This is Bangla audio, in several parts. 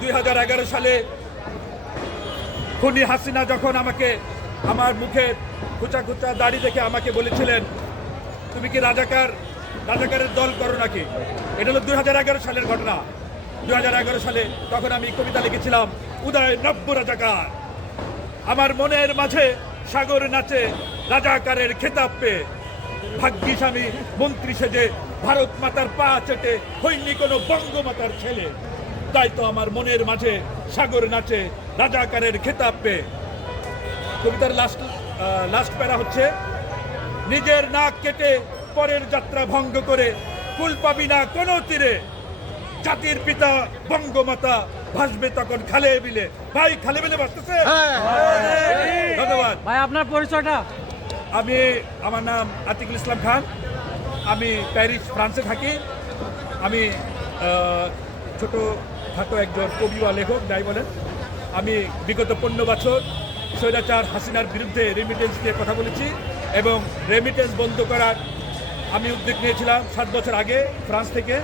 2011 সালে খুনি হাসিনা যখন আমাকে আমার মুখে খুচা খুচা দাড়ি দেখে আমাকে বলেছিলেন, তুমি কি রাজাকারের দল করো নাকি? এটা হলো 2011 সালের ঘটনা। 2011 সালে তখন আমি কবিতা লিখেছিলাম, উদয় নব্য রাজাকার, আমার মনের মাঝে সাগর নাচে রাজাকারের খেতাব পেয়ে। ভাগ্যিস আমি মন্ত্রী সেজে ভারত মাতার পা চেটে হইনি কোনো বঙ্গমাতার ছেলে, তাই তো আমার মনের মাঝে সাগর নাচে রাজাকারের খেতাব পেয়ে। কবিতার লাস্ট প্যারা হচ্ছে, নিজের নাক কেটে পরের যাত্রা ভঙ্গ করে কুল পাবি না কোনো তীরে, জাতির পিতা বঙ্গমাতা ভাসবে তখন খালে বিলে। ভাই খালে বিলে ভাসতেছে। ধন্যবাদ ভাই। আপনার পরিচয়টা? আমার নাম আতিকুল ইসলাম খান, আমি প্যারিস ফ্রান্সে থাকি। আমি ছোটোখাটো একজন কবি বা লেখক যাই বলেন। আমি বিগত 15 বছর স্বৈরাচার হাসিনার বিরুদ্ধে রেমিটেন্স নিয়ে কথা বলেছি এবং রেমিটেন্স বন্ধ করার আমি উদ্যোগ নিয়েছিলাম 7 বছর আগে ফ্রান্স থেকে,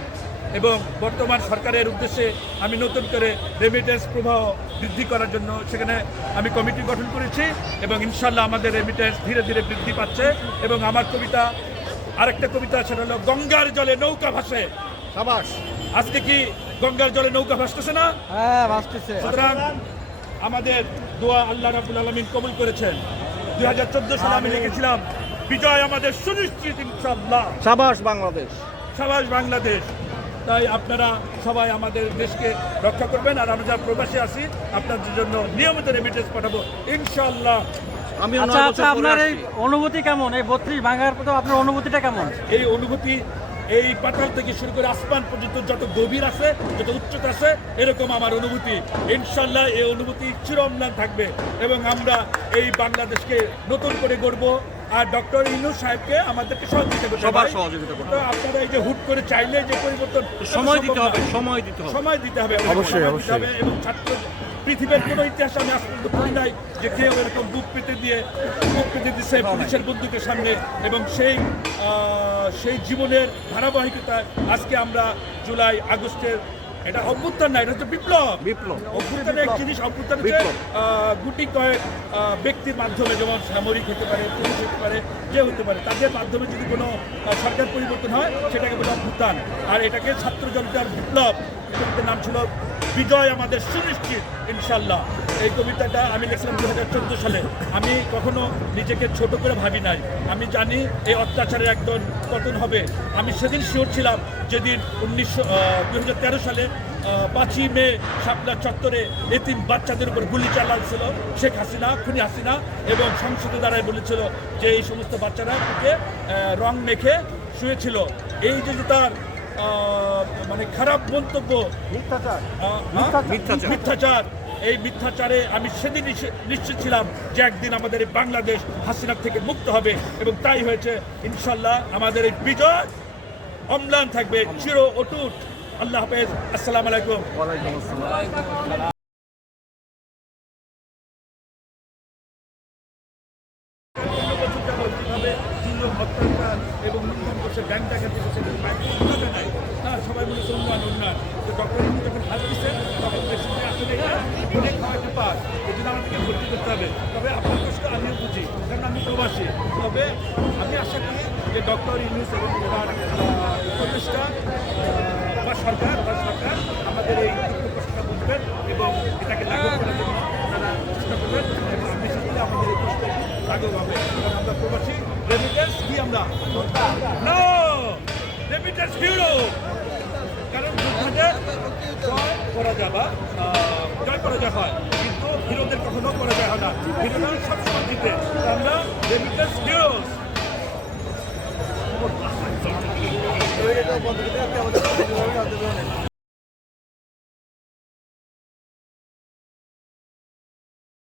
এবং বর্তমান সরকারের উদ্দেশ্যে আমি নতুন করে রেমিটেন্স প্রবাহ বৃদ্ধি করার জন্য সেখানে আমি কমিটি গঠন করেছি এবং ইনশাল্লাহ আমাদের রেমিটেন্স ধীরে ধীরে বৃদ্ধি পাচ্ছে। এবং আমার কবিতা, আরেকটা কবিতা, সেটা হলো গঙ্গার জলে নৌকা ভাসে। সাবাস। আজকে কি গঙ্গার জলে নৌকা ভাসতেছে না? হ্যাঁ, ভাসতেছে। সুতরাং আমাদের দোয়া আল্লাহ রাব্বুল আলামিন কবুল করেছেন। 2014 সালে আমি লিখেছিলাম, বিজয় আমাদের সুনিশ্চিত ইনশাআল্লাহ। সাবাস বাংলাদেশ, সাবাস বাংলাদেশ। তাই আপনারা সবাই আমাদের দেশকে রক্ষা করবেন, আর আমরা যারা প্রবাসী আছি আপনাদের জন্য নিয়মিত রেমিটেন্স পাঠাবো ইনশাআল্লাহ। আমি আচ্ছা, আপনার এই অনুভূতি কেমন? এই 32 ভাঙার পর আপনার অনুভূতিটা কেমন? এই অনুভূতি এই পাতাল থেকে শুরু করে আসমান পর্যন্ত যত গভীর আছে, যত উচ্চতা আছে, এরকম আমার অনুভূতি। ইনশাল্লাহ এই অনুভূতি চিরম্লান থাকবে এবং আমরা এই বাংলাদেশকে নতুন করে গড়ব। আর ডক্টর ইউনূস সাহেবকে আমাদেরকে সহযোগিতা করতে হবে। তো আপনারা এই যে হুট করে চাইলে যে পরিবর্তন, সময় দিতে হবে। অবশ্যই এবং ছাত্র পৃথিবীর কোনো ইতিহাসে আমি আজ পর্যন্ত পড়ি নাই যে কেউ এরকম বুক পেতে দিচ্ছে পুলিশের বন্দুকের সামনে। এবং সেই জীবনের ধারাবাহিকতায় আজকে আমরা জুলাই আগস্টের, এটা অভ্যুত্থান না, এটা হচ্ছে বিপ্লব। অভ্যুত্থানের এক জিনিস, অভ্যুত্থান হচ্ছে গুটি কয়েক ব্যক্তির মাধ্যমে, যেমন সামরিক হতে পারে, পুলিশ হতে পারে, যে হতে পারে, তাদের মাধ্যমে যদি কোনো সরকার পরিবর্তন হয় সেটাকে বলে অভ্যুত্থান। আর এটাকে ছাত্র জনতার বিপ্লব। কবিতার নাম ছিল বিজয় আমাদের সুনিশ্চিত ইনশাল্লাহ। এই কবিতাটা আমি লিখলাম 2014 সালে। আমি কখনো নিজেকে ছোট করে ভাবি নাই। আমি জানি এই অত্যাচারের একজন পতন হবে। আমি সেদিন শিওর ছিলাম যেদিন 2013 সালে 5ই মে শাপলা চত্বরে এতিম বাচ্চাদের উপর গুলি চালাচ্ছিল শেখ হাসিনা, খুনি হাসিনা, এবং সংসদে দাঁড়ায় বলেছিল যে এই সমস্ত বাচ্চারা বুকে রং মেখে শুয়েছিল। এই যে তার মানে খারাপ মন্তব্য, মিথ্যাচার, এই মিথ্যাচারে আমি সেদিন নিশ্চিত ছিলাম যে একদিন আমাদের এই বাংলাদেশ হাসিনা থেকে মুক্ত হবে, এবং তাই হয়েছে। ইনশাল্লাহ আমাদের এই বিজয় অম্লান থাকবে, চির অটুট। আল্লাহ হাফেজ, আসসালামু আলাইকুম। এবং ব্যাংক ডাকাতি করছে, সবাই বলেছে উন্নয়ন। তো ডক্টর যখন হাত দিচ্ছে তখন পেশেন্টের আসলে অনেক খাওয়াতে পাস, এই জন্য আমাদেরকে ভর্তি করতে হবে। তবে আপনার কষ্ট আমিও বুঝি, কারণ আমি প্রবাসী। তবে আমি আশা করি যে ডক্টর ইউনূস এবং ওনার উপদেষ্টা বা সরকার আমাদের এই কষ্টটা বুঝবেন এবং এটাকে লাগু করার জন্য তারা চেষ্টা করবেন, এবং আমি সকলে আমাদের এই কষ্ট লাগু হবে। কারণ আমরা প্রবাসী। রেমিটেন্স কি আমরা? No, remittance hero. কারণ জয় পরাজয় হয়, কিন্তু হিরোদের কখনো পরাজয় হয় না। হিরোরা সবসময় জিতে। আমরা রেমিটেন্স হিরোজ।